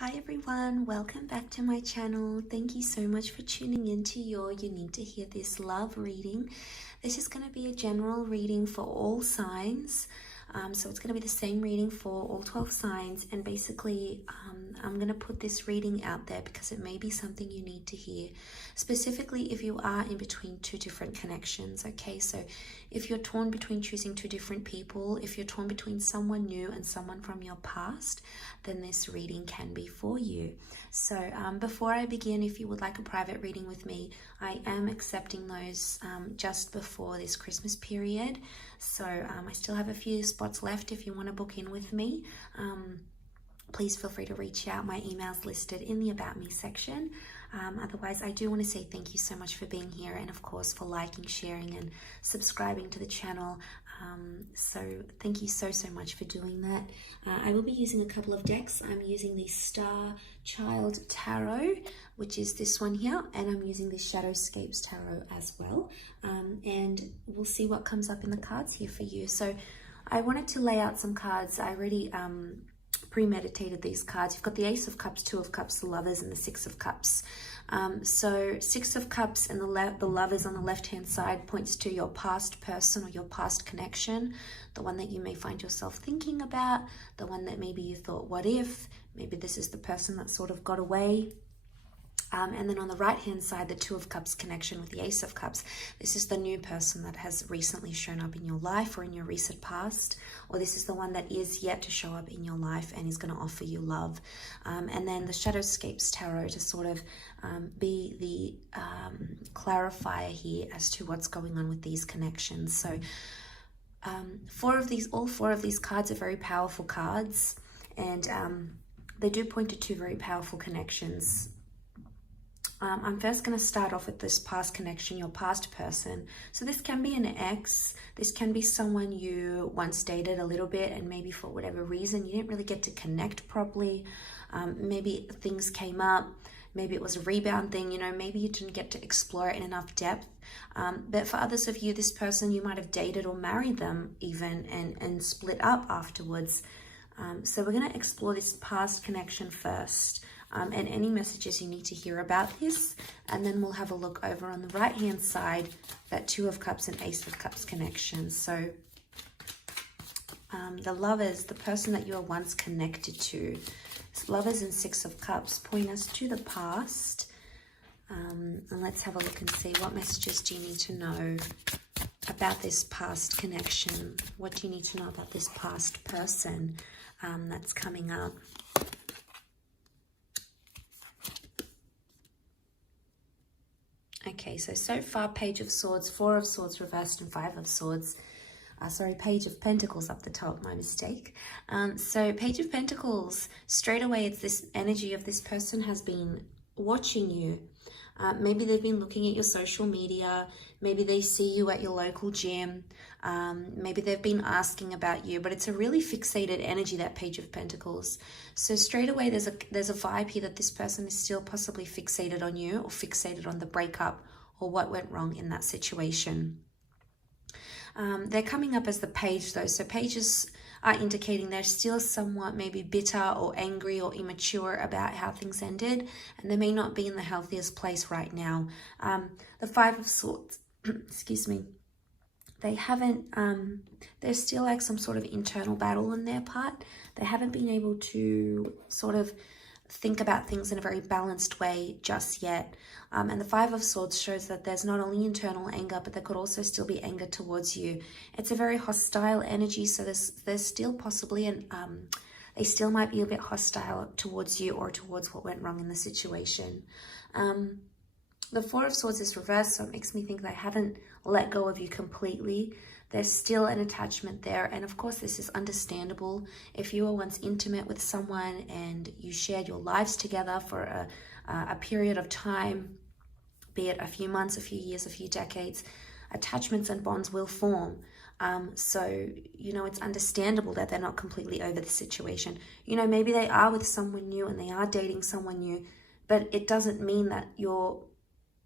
Hi everyone, welcome back to my channel. Thank you so much for tuning into your You Need to Hear This Love reading. This is going to be a general reading for all signs. So it's going to be the same reading for all 12 signs, and basically I'm going to put this reading out there because it may be something you need to hear, specifically if you are in between two different connections. Okay, so if you're torn between choosing two different people, if you're torn between someone new and someone from your past, then this reading can be for you. So before I begin, if you would like a private reading with me, I am accepting those just before this Christmas period. So I still have a few spots left if you want to book in with me. Please feel free to reach out. My email's listed in the About Me section. Otherwise, I do want to say thank you so much for being here, and of course for liking, sharing and subscribing to the channel. So thank you so much for doing that. I will be using a couple of decks. I'm using the Star Child Tarot, which is this one here, and I'm using the Shadowscapes Tarot as well. And we'll see what comes up in the cards here for you. So I wanted to lay out some cards. I already premeditated these cards. You've got the Ace of Cups, Two of Cups, the Lovers, and the Six of Cups. So Six of Cups and the Lovers on the left-hand side points to your past person or your past connection, the one that you may find yourself thinking about, the one that maybe you thought, what if? Maybe this is the person that sort of got away. And then on the right-hand side, the Two of Cups connection with the Ace of Cups. This is the new person that has recently shown up in your life or in your recent past, or this is the one that is yet to show up in your life and is going to offer you love. And then the Shadowscapes Tarot to sort of be the clarifier here as to what's going on with these connections. So all four of these cards are very powerful cards, and they do point to two very powerful connections. I'm first going to start off with this past connection, your past person. So this can be an ex, this can be someone you once dated a little bit, and maybe for whatever reason you didn't really get to connect properly. Maybe things came up, maybe it was a rebound thing, maybe you didn't get to explore it in enough depth. But for others of you, this person, you might have dated or married them even and split up afterwards. So we're going to explore this past connection first. And any messages you need to hear about this, and then we'll have a look over on the right hand side, that Two of Cups and Ace of Cups connection. So the Lovers, the person that you were once connected to, Lovers and Six of Cups point us to the past. And let's have a look and see, what messages do you need to know about this past connection? What do you need to know about this past person that's coming up? Okay, so far, Page of Swords, Four of Swords reversed, and Five of Swords. Page of Pentacles up the top, my mistake. So Page of Pentacles, straight away, it's this energy of this person has been watching you. Maybe they've been looking at your social media. Maybe they see you at your local gym. Maybe they've been asking about you, but it's a really fixated energy, that Page of Pentacles. So straight away, there's a vibe here that this person is still possibly fixated on you, or fixated on the breakup or what went wrong in that situation. They're coming up as the Page though. So pages are indicating they're still somewhat maybe bitter or angry or immature about how things ended, and they may not be in the healthiest place right now. The Five of Swords, excuse me, they haven't, there's still like some sort of internal battle on their part. They haven't been able to sort of think about things in a very balanced way just yet. And the Five of Swords shows that there's not only internal anger, but there could also still be anger towards you. It's a very hostile energy, so there's still possibly they still might be a bit hostile towards you or towards what went wrong in the situation. The Four of Swords is reversed, so it makes me think they haven't let go of you completely. There's still an attachment there, and of course this is understandable. If you were once intimate with someone and you shared your lives together for a period of time, be it a few months, a few years, a few decades, attachments and bonds will form. So, it's understandable that they're not completely over the situation. Maybe they are with someone new and they are dating someone new, but it doesn't mean that your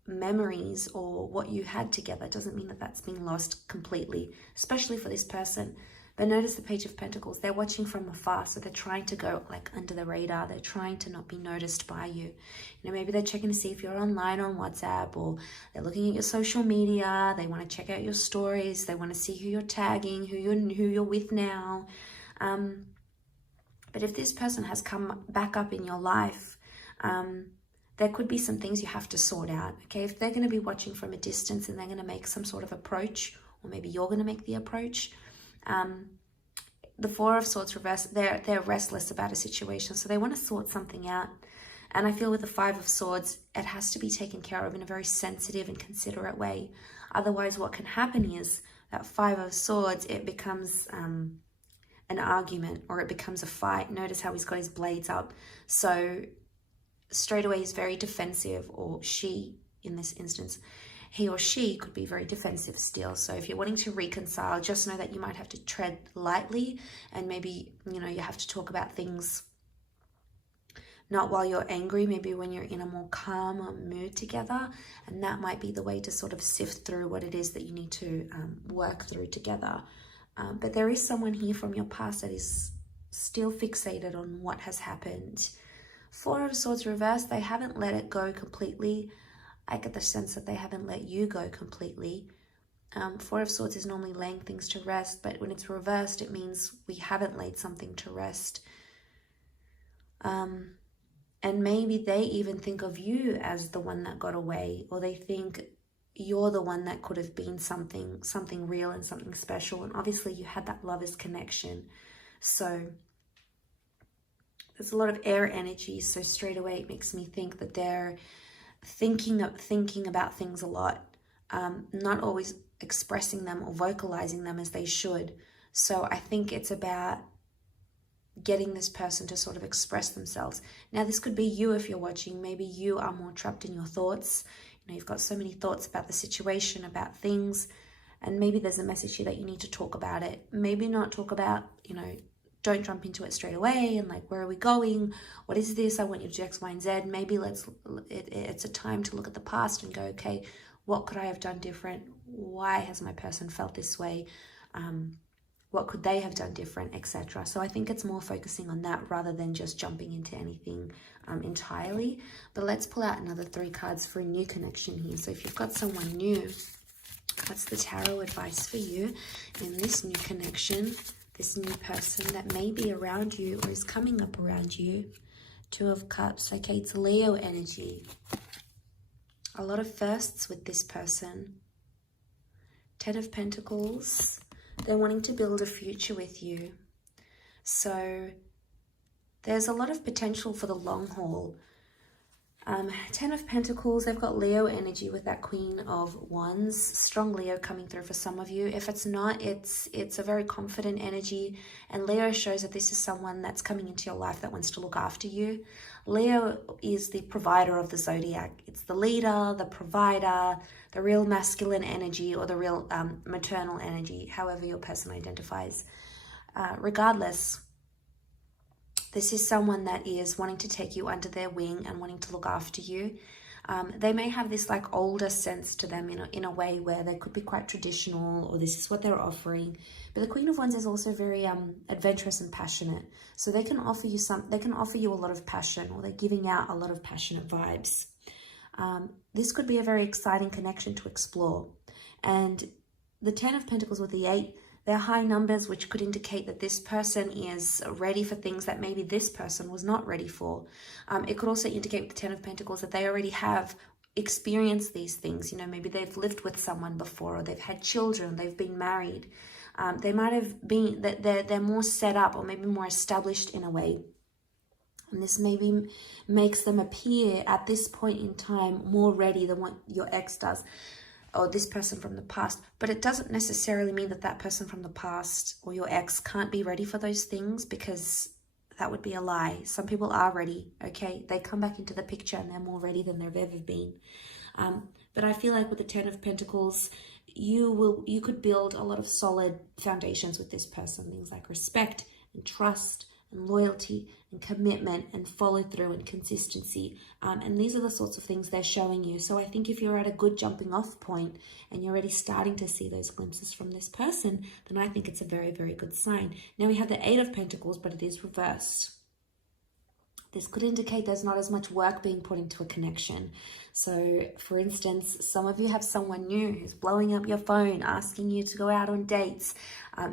memories or what you had together doesn't mean that that's been lost completely, especially for this person. But notice the Page of Pentacles, they're watching from afar. So they're trying to go like under the radar. They're trying to not be noticed by you. You know, maybe they're checking to see if you're online on WhatsApp, or they're looking at your social media. They want to check out your stories. They want to see who you're tagging, who you're with now. But if this person has come back up in your life, there could be some things you have to sort out, okay? If they're going to be watching from a distance and they're going to make some sort of approach, or maybe you're going to make the approach, the Four of Swords reverse, they're restless about a situation, so they want to sort something out. And I feel with the Five of Swords, it has to be taken care of in a very sensitive and considerate way. Otherwise, what can happen is that Five of Swords, it becomes an argument, or it becomes a fight. Notice how he's got his blades up. So straight away he's very defensive, or she, in this instance, he or she could be very defensive still. So if you're wanting to reconcile, just know that you might have to tread lightly, and maybe, you know, you have to talk about things not while you're angry, maybe when you're in a more calm mood together, and that might be the way to sort of sift through what it is that you need to work through together. But there is someone here from your past that is still fixated on what has happened. Four of Swords reversed, they haven't let it go completely. I get the sense that they haven't let you go completely. Four of Swords is normally laying things to rest, but when it's reversed, it means we haven't laid something to rest. And maybe they even think of you as the one that got away, or they think you're the one that could have been something real and something special. And obviously you had that lover's connection. So there's a lot of air energy. So straight away it makes me think that they're thinking about things a lot, not always expressing them or vocalizing them as they should. So I think it's about getting this person to sort of express themselves. Now, this could be you if you're watching. Maybe you are more trapped in your thoughts. You know, you've got so many thoughts about the situation, about things, and maybe there's a message here that you need to talk about it. Maybe not talk about, you know, don't jump into it straight away and like, where are we going? What is this? I want you to do X, Y, and Z. Maybe it's a time to look at the past and go, okay, what could I have done different? Why has my person felt this way? What could they have done different, etc. So I think it's more focusing on that rather than just jumping into anything entirely. But let's pull out another 3 cards for a new connection here. So if you've got someone new, what's the tarot advice for you in this new connection, this new person that may be around you or is coming up around you? 2 of Cups. Okay, it's Leo energy. A lot of firsts with this person. 10 of Pentacles. They're wanting to build a future with you. So there's a lot of potential for the long haul. 10 of Pentacles, they've got Leo energy with that Queen of Wands. Strong Leo coming through for some of you. If it's not, it's a very confident energy. And Leo shows that this is someone that's coming into your life that wants to look after you. Leo is the provider of the zodiac. It's the leader, the provider, the real masculine energy, or the real maternal energy, however your person identifies. Regardless, this is someone that is wanting to take you under their wing and wanting to look after you. They may have this like older sense to them in a way where they could be quite traditional, or this is what they're offering. But the Queen of Wands is also very adventurous and passionate. So they can offer you a lot of passion, or they're giving out a lot of passionate vibes. This could be a very exciting connection to explore. And the 10 of Pentacles with the 8, they're high numbers, which could indicate that this person is ready for things that maybe this person was not ready for. It could also indicate with the 10 of Pentacles that they already have experienced these things. You know, maybe they've lived with someone before, or they've had children, they've been married. They might have been, they're more set up, or maybe more established in a way. And this maybe makes them appear at this point in time more ready than what your ex does, or this person from the past. But it doesn't necessarily mean that that person from the past or your ex can't be ready for those things, because that would be a lie. Some people are ready, okay? They come back into the picture and they're more ready than they've ever been. But I feel like with the 10 of Pentacles, you could build a lot of solid foundations with this person. Things like respect and trust and loyalty and commitment and follow through and consistency. And these are the sorts of things they're showing you. So I think if you're at a good jumping off point and you're already starting to see those glimpses from this person, then I think it's a very, very good sign. Now we have the Eight of Pentacles, but it is reversed. This could indicate there's not as much work being put into a connection. So, for instance, some of you have someone new who's blowing up your phone, asking you to go out on dates,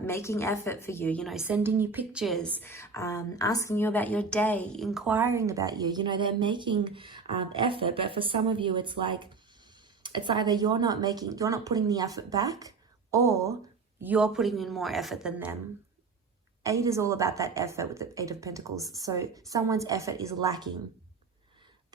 making effort for you, sending you pictures, asking you about your day, inquiring about you. They're making effort, but for some of you, it's like, it's either you're not putting the effort back, or you're putting in more effort than them. 8 is all about that effort with the Eight of Pentacles. So someone's effort is lacking.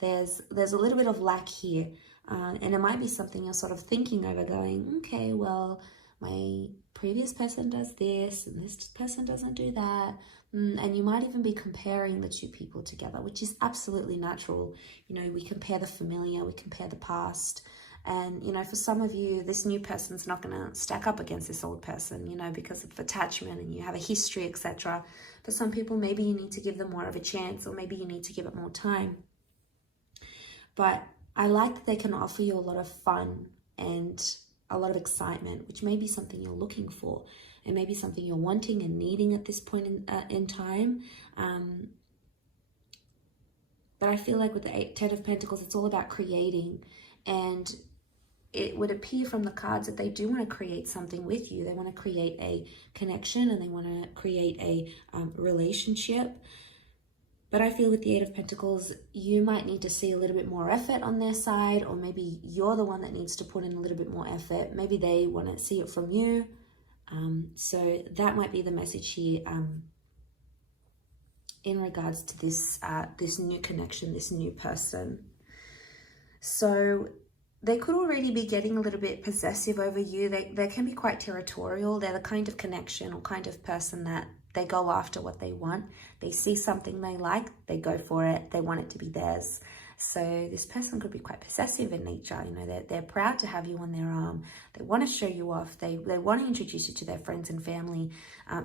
There's a little bit of lack here. And it might be something you're sort of thinking over, going, okay, well, my previous person does this and this person doesn't do that. And you might even be comparing the two people together, which is absolutely natural. We compare the familiar, we compare the past. And, for some of you, this new person's not going to stack up against this old person, because of attachment and you have a history, etc. For some people, maybe you need to give them more of a chance, or maybe you need to give it more time. But I like that they can offer you a lot of fun and a lot of excitement, which may be something you're looking for. It may be something you're wanting and needing at this point in time. But I feel like with the Ten of Pentacles, it's all about creating. And it would appear from the cards that they do want to create something with you. They want to create a connection and they want to create a relationship. But I feel with the Eight of Pentacles, you might need to see a little bit more effort on their side, or maybe you're the one that needs to put in a little bit more effort. Maybe they want to see it from you. So that might be the message here in regards to this new connection, this new person. So they could already be getting a little bit possessive over you. They can be quite territorial. They're the kind of connection or kind of person that they go after what they want. They see something they like, they go for it. They want it to be theirs. So this person could be quite possessive in nature. They're proud to have you on their arm. They want to show you off. They want to introduce you to their friends and family.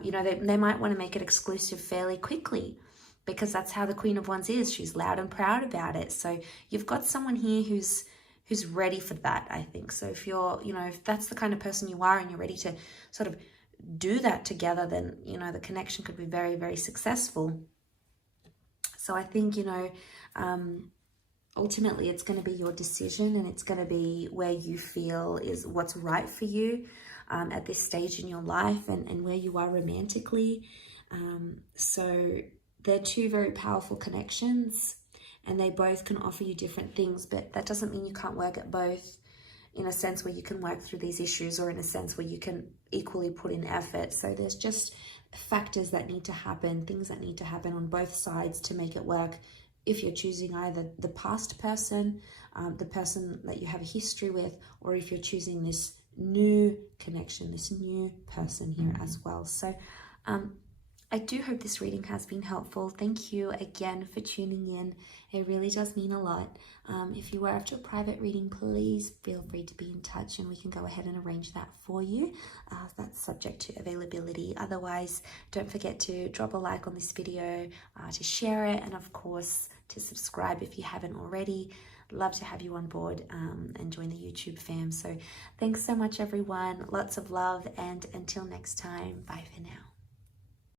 They might want to make it exclusive fairly quickly, because that's how the Queen of Wands is. She's loud and proud about it. So you've got someone here who's ready for that, I think. So if you're, if that's the kind of person you are and you're ready to sort of do that together, then, the connection could be very, very successful. So I think, ultimately it's going to be your decision, and it's going to be where you feel is what's right for you at this stage in your life, and where you are romantically. So they're two very powerful connections, and they both can offer you different things, but that doesn't mean you can't work at both, in a sense where you can work through these issues, or in a sense where you can equally put in effort. So there's just factors that need to happen, things that need to happen on both sides to make it work. If you're choosing either the past person, the person that you have a history with, or if you're choosing this new connection, this new person here as well. So I do hope this reading has been helpful. Thank you again for tuning in. It really does mean a lot. If you were after a private reading, please feel free to be in touch and we can go ahead and arrange that for you. That's subject to availability. Otherwise, don't forget to drop a like on this video, to share it, and of course, to subscribe if you haven't already. Love to have you on board and join the YouTube fam. So thanks so much, everyone. Lots of love, and until next time, bye for now.